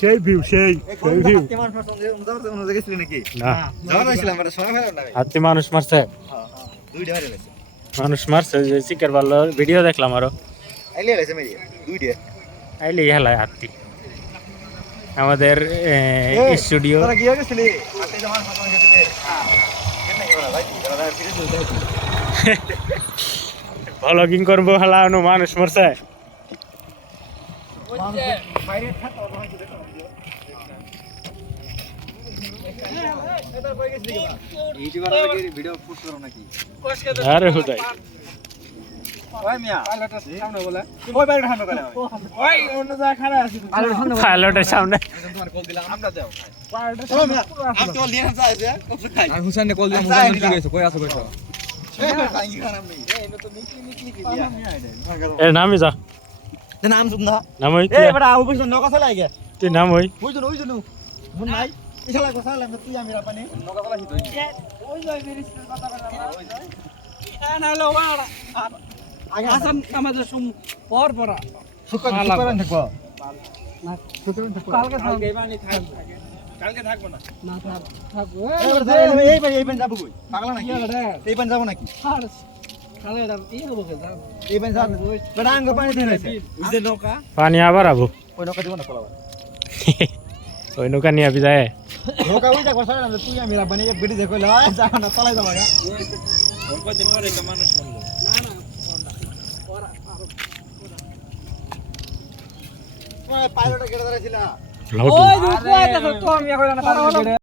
সেই ভিউ সেই ভিউ হাতি মানুষ মারছে মানুষ মারছে যে চিকের ভালো ভিডিও দেখলাম আরো আইলে হেলায় হাতি আমাদের স্টুডিও ভ্লগিং করবো হেলানো মানুষ মারছে আরে হুদাই পাইলটের সামনে নামি যা নাম শুননা নাম হই এ বড় আউ বুঝছ নকা চলাই গে তুই নাম হই বুঝছ ওইজনু মন নাই ইছলা কথা লাগা তুই আমি রাপানি নকা চলাই হিত ওই যাই মেরি কথা কথা না লো বাড়া আগে আসাম আমাদের সুম পর পরা শুকরান থাকবো না শুকরান থাকবো কালকে বানি থাকবে কালকে থাকবো না না থাকবো এই বান যাব কই পাগলা নাকি এই বান যাব নাকি খালে দাম এই হবো কে যাব এই বান যাব বড়াঙ্গ পানি দেন আছে ওই যে নৌকা পানি আবার আবো ওই নৌকা দিব না কলাবা ওই নৌকা নিয়ে আবি যায় নৌকা ওই যা কথা না তুই আমি রাবানি বেডি দেখো লা যা না চলাই যাবা গা ওই কদিন পরে একটা মানুষ বলল না না ওরা ওই পাইলট গেড়ে ধরেছিল ওই তো আমি এখন